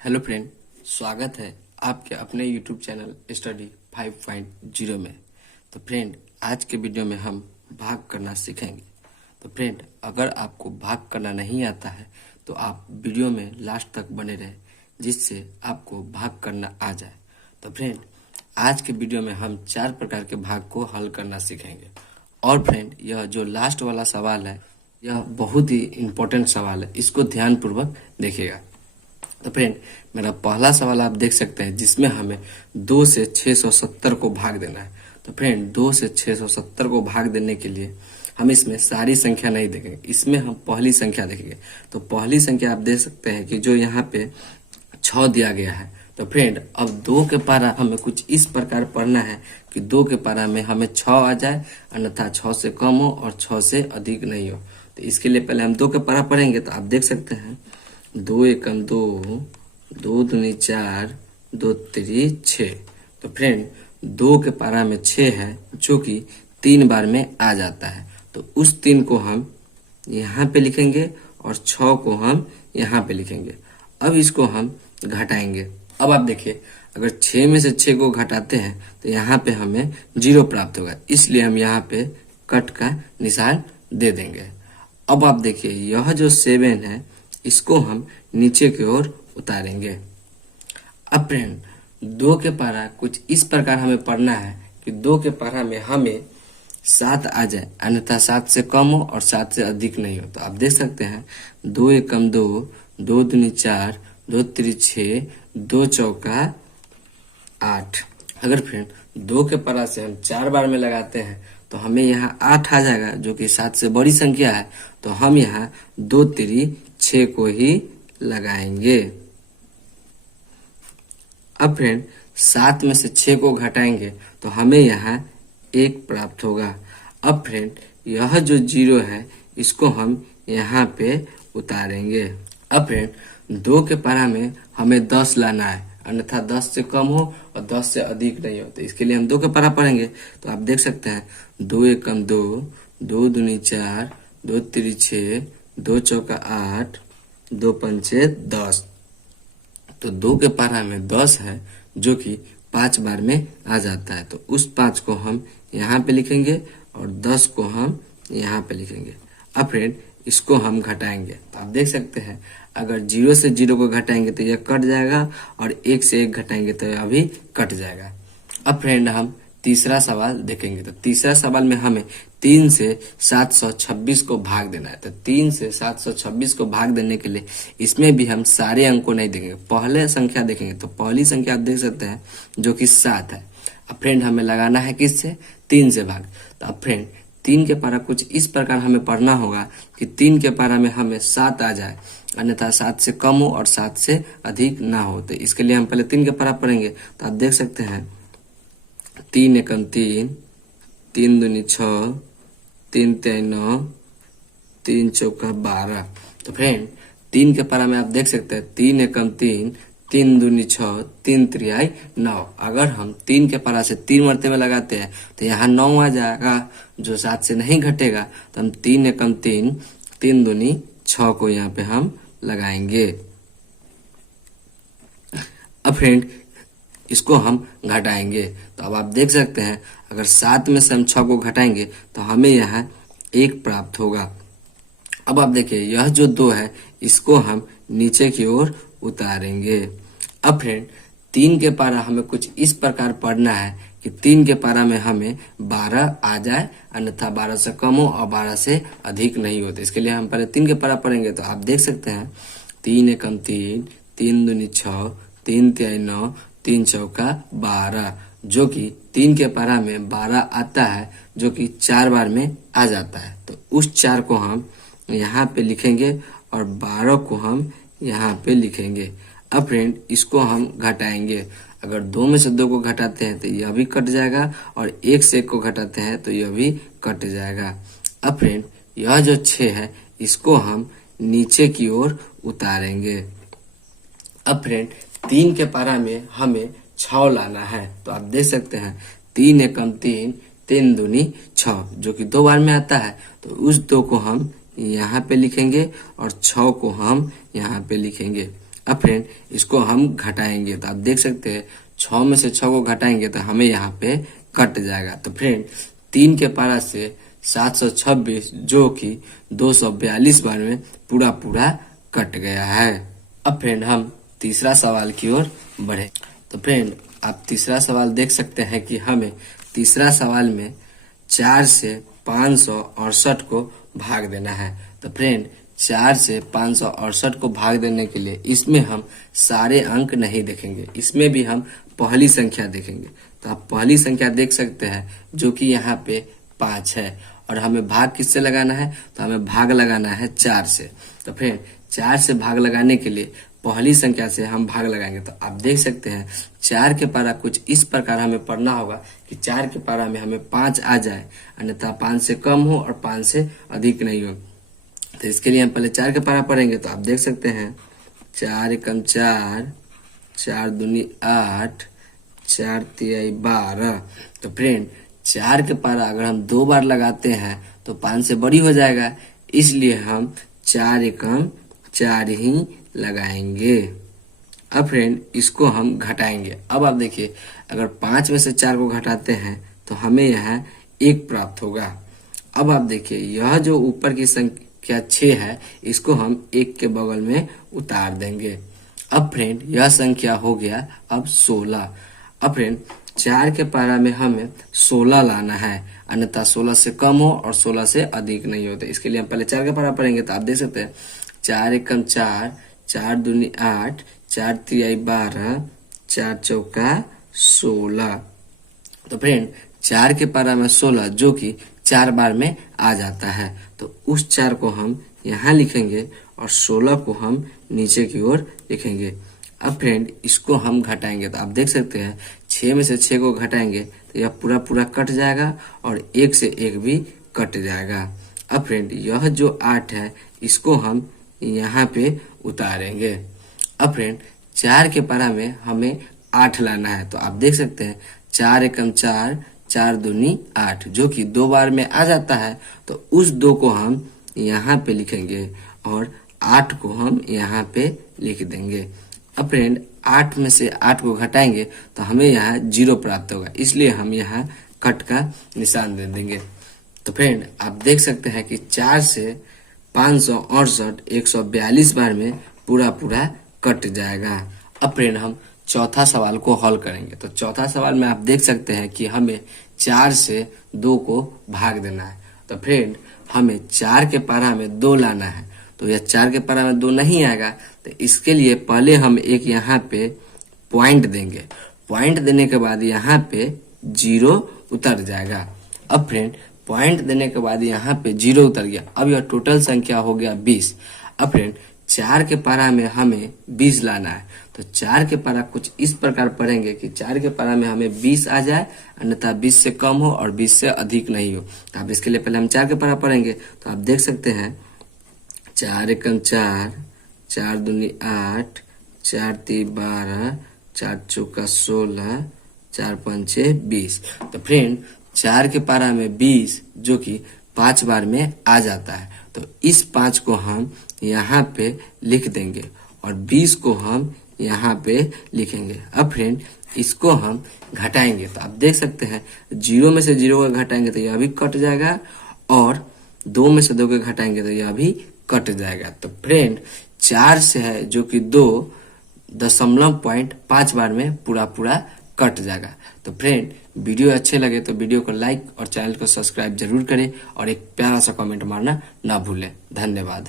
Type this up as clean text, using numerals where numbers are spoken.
Hello friend, स्वागत है आपके अपने यूट्यूब चैनल स्टडी 5.0 में। तो फ्रेंड, आज के वीडियो में हम भाग करना सीखेंगे। तो फ्रेंड, अगर आपको भाग करना नहीं आता है तो आप वीडियो में लास्ट तक बने रहें, जिससे आपको भाग करना आ जाए। तो फ्रेंड, आज के वीडियो में हम 4 प्रकार के भाग को हल करना सीखेंगे। और फ्रेंड, यह जो लास्ट वाला सवाल है, यह बहुत ही इम्पोर्टेंट सवाल है, इसको ध्यानपूर्वक देखिएगा। तो फ्रेंड, मेरा पहला सवाल आप देख सकते हैं, जिसमें हमें 2 से 670 को भाग देना है। तो फ्रेंड, 2 से 670 को भाग देने के लिए हम इसमें सारी संख्या नहीं देखेंगे, इसमें हम पहली संख्या देखेंगे। तो पहली संख्या आप देख सकते हैं कि जो यहाँ पे 6 दिया गया है। तो फ्रेंड, अब 2 के पारा हमें कुछ इस प्रकार पढ़ना है कि 2 के पारा में हमें 6 आ जाए, अन्यथा 6 से कम हो और 6 से अधिक नहीं हो। तो इसके लिए पहले हम 2 के पारा पढ़ेंगे। तो आप देख सकते हैं 2 एकम 2, 2 दूनी 4, 2 तिरी 6। तो फ्रेंड, 2 के पारा में 6 है, जो कि 3 बार में आ जाता है। तो उस 3 को हम यहाँ पे लिखेंगे और 6 को हम यहाँ पे लिखेंगे। अब इसको हम घटाएंगे। अब आप देखिए, अगर 6 में से 6 को घटाते हैं तो यहाँ पे हमें 0 प्राप्त होगा, इसलिए हम यहाँ पे कट का निशान दे देंगे। अब आप देखिए, यह जो 7 है, इसको हम नीचे की ओर उतारेंगे। अब फ्रेंड, 2 के पारा कुछ इस प्रकार हमें पढ़ना है कि 2 के पारा में हमें 7 आ जाए, अन्यथा 7 से कम हो और 7 से अधिक नहीं हो। तो आप देख सकते हैं 2 एकम 2, 2 दूनी 4, 2 तिरी 6, 2 चौका 8। अगर फ्रेंड 2 के पारा से हम 4 बार में लगाते हैं तो हमें यहाँ 8 आ जाएगा, जो कि 7 से बड़ी संख्या है। तो हम यहाँ 2 तिरी 6 को ही लगाएंगे। अब फ्रेंड, 7 में से 6 को घटाएंगे तो हमें यहाँ 1 प्राप्त होगा। अब फ्रेंड, यह जो 0 है, इसको हम यहाँ पे उतारेंगे। अब फ्रेंड, 2 के पारा में हमें 10 लाना है, अन्यथा 10 से कम हो और 10 से अधिक नहीं हो। तो इसके लिए हम 2 के पारा पढ़ेंगे। तो आप देख सकते हैं 2 एकम 2, 2 दूनी 4, 2 तिरी 6, 2 चौका 8, 2 पंचे 10। तो 2 के पारा में 10 है, जो कि 5 बार में आ जाता है। तो उस 5 को हम यहाँ पे लिखेंगे और 10 को हम यहाँ पे लिखेंगे। अब फ्रेंड, इसको हम घटाएंगे। तो आप देख सकते हैं, अगर 0 से 0 को घटाएंगे तो यह कट जाएगा, और 1 से 1 घटाएंगे तो यह भी कट जाएगा। अब फ्रेंड, हम तीसरा सवाल देखेंगे। तो तीसरा सवाल में हमें 3 से 726 को भाग देना है। तो 3 से 726 को भाग देने के लिए इसमें भी हम सारे अंक को नहीं देखेंगे, पहले संख्या देखेंगे। तो पहली संख्या आप देख सकते हैं, जो कि 7 है। अब फ्रेंड, हमें लगाना है किससे? 3 से भाग। तो अब फ्रेंड, 3 के पारा कुछ इस प्रकार हमें पढ़ना होगा कि 3 के पारा में हमें 7 आ जाए, अन्यथा 7 से कम हो और 7 से अधिक ना हो। तो इसके लिए हम पहले 3 के पारा पढ़ेंगे। तो आप देख सकते हैं 3 एकम 3, 3 दूनी 6, 3 तिहाई 9, 3 चौका 12। तो फ्रेंड, 3 के पारा में आप देख सकते हैं 3 एकम 3, 3 दूनी 6, 3 तिहाई 9। अगर हम 3 के पारा से 3 मरते में लगाते हैं तो यहाँ 9 आ जाएगा, जो 7 से नहीं घटेगा। तो हम 3 एकम 3, 3 दूनी 6 को यहाँ पे हम लगाएंगे। अब फ्रेंड, इसको हम घटाएंगे। तो अब आप देख सकते हैं, अगर 7 में से हम 6 को घटाएंगे तो हमें यहाँ 1 प्राप्त होगा। अब आप देखिए, यह जो 2 है, इसको हम नीचे की ओर उतारेंगे। अब फ्रेंड, 3 के पारा हमें कुछ इस प्रकार पढ़ना है कि 3 के पारा में हमें 12 आ जाए, अन्यथा 12 से कम हो और 12 से अधिक नहीं होते। इसके लिए हम पहले 3 के पारा पढ़ेंगे। तो आप देख सकते हैं 3 एकम 3, 3 दूनी 6, 3 तिहाई 9, 3 चौका 12, जो कि 3 के पारा में 12 आता है, जो कि 4 बार में आ जाता है। तो उस 4 को हम यहाँ पे लिखेंगे और 12 को हम यहाँ पे लिखेंगे। अब फ्रेंड, इसको हम घटाएंगे। अगर 2 में से 2 को घटाते हैं तो यह भी कट जाएगा, और 1 से 1 को घटाते हैं तो यह भी कट जाएगा। अब फ्रेंड, यह जो 6 है, इसको हम नीचे की ओर उतारेंगे। अब फ्रेंड, 3 के पारा में हमें 6 लाना है। तो आप देख सकते हैं 3 एकम 3, 3 दूनी 6, जो कि 2 बार में आता है। तो उस 2 को हम यहाँ पे लिखेंगे और 6 को हम यहाँ पे लिखेंगे। अब फ्रेंड इसको हम घटाएंगे तो आप देख सकते हैं 6 में से 6 को घटाएंगे तो हमें यहाँ पे कट जाएगा। तो फ्रेंड 3 के पारा से 726 जो कि 242 बार में पूरा पूरा कट गया है। अब फ्रेंड हम तीसरा सवाल की ओर बढ़े। तो फ्रेंड आप तीसरा सवाल देख सकते हैं कि हमें तीसरा सवाल में 4 से 568 को भाग देना है। तो फ्रेंड 4 से 568 को भाग देने के लिए इसमें हम सारे अंक नहीं देखेंगे, इसमें भी हम पहली संख्या देखेंगे। तो आप पहली संख्या देख सकते हैं जो कि यहाँ पे 5 है और हमें भाग किससे लगाना है, तो हमें भाग लगाना है 4 से। तो फ्रेंड 4 से भाग लगाने के लिए पहली संख्या से हम भाग लगाएंगे। तो आप देख सकते हैं 4 के पारा कुछ इस प्रकार हमें पढ़ना होगा कि 4 के पारा में हमें 5 आ जाए, अन्यथा 5 से कम हो और 5 से अधिक नहीं हो। तो इसके लिए हम पहले 4 के पारा पढ़ेंगे। तो आप देख सकते हैं 4 एकम 4, 4 दूनी 8, 4 तिहाई 12। तो फ्रेंड 4 के पारा अगर हम 2 बार लगाते हैं तो 5 से बड़ी हो जाएगा, इसलिए हम 4 एकम 4 ही लगाएंगे। अब फ्रेंड इसको हम घटाएंगे। अब आप देखिए अगर 5 में से 4 को घटाते हैं तो हमें यहाँ 1 प्राप्त होगा। अब आप देखिए यह जो ऊपर की संख्या 6 है इसको हम 1 के बगल में उतार देंगे। अब फ्रेंड यह संख्या हो गया अब 16। अब फ्रेंड 4 के पारा में हमें 16 लाना है, अन्यथा 16 से कम हो और 16 से अधिक नहीं हो। तो इसके लिए हम पहले 4 के पारा पढ़ेंगे। तो आप देख सकते हैं 4 एकम 4, 4 दूनी 8, 4 तिहाई 12, 4 चौका 16। तो फ्रेंड 4 के पारा में 16 जो कि 4 बार में आ जाता है, तो उस 4 को हम यहाँ लिखेंगे और 16 को हम नीचे की ओर लिखेंगे। अब फ्रेंड इसको हम घटाएंगे। तो आप देख सकते हैं 6 में से 6 को घटाएंगे तो यह पूरा पूरा कट जाएगा और 1 से 1 भी कट जाएगा। अब फ्रेंड यह जो 8 है इसको हम यहाँ पे उतारेंगे। अब फ्रेंड 4 के पारा में हमें 8 लाना है। तो आप देख सकते हैं 4 एकम 4, 4 दूनी 8 जो कि 2 बार में आ जाता है, तो उस 2 को हम यहाँ पे लिखेंगे और 8 को हम यहाँ पे लिख देंगे। अब फ्रेंड 8 में से 8 को घटाएंगे तो हमें यहाँ 0 प्राप्त होगा, इसलिए हम यहाँ कट का निशान दे देंगे। तो फ्रेंड आप देख सकते हैं कि 4 से 568 142 बार में पूरा पूरा कट जाएगा। अब फ्रेंड हम चौथा सवाल को हल करेंगे। तो चौथा सवाल में आप देख सकते हैं कि हमें 4 से 2 को भाग देना है। तो फ्रेंड हमें 4 के पारा में 2 लाना है, तो यह 4 के पारा में 2 नहीं आएगा। तो इसके लिए पहले हम एक यहाँ पे पॉइंट देंगे, पॉइंट देने के बाद यहाँ पे 0 उतर जाएगा। अब फ्रेंड पॉइंट देने के बाद यहाँ पे 0 उतर गया। अब यह टोटल संख्या हो गया 20। अब फ्रेंड 4 के पारा में हमें 20 लाना है। तो 4 के पारा कुछ इस प्रकार पढ़ेंगे कि 4 के पारा में हमें 20 आ जाए, अन्यथा 20 से कम हो और 20 से अधिक नहीं हो। तो आप इसके लिए पहले हम 4 के पारा पढ़ेंगे। तो आप देख सकते हैं 4 एकम 4, 4 दूनी 8, 4 तिहाई 12, 4 चौका 16, 4 पंचे 20। तो फ्रेंड 4 के पारा में 20 जो कि 5 बार में आ जाता है, तो इस 5 को हम यहाँ पे लिख देंगे और 20 को हम यहाँ पे लिखेंगे। अब फ्रेंड इसको हम घटाएंगे। तो आप देख सकते हैं 0 में से 0 को घटाएंगे तो यह भी कट जाएगा और 2 में से 2 को घटाएंगे तो यह भी कट जाएगा। तो फ्रेंड 4 से है जो कि 2.5 बार में पूरा पूरा कट जाएगा। तो फ्रेंड वीडियो अच्छे लगे तो वीडियो को लाइक और चैनल को सब्सक्राइब जरूर करें और एक प्यारा सा कमेंट मारना ना भूलें। धन्यवाद।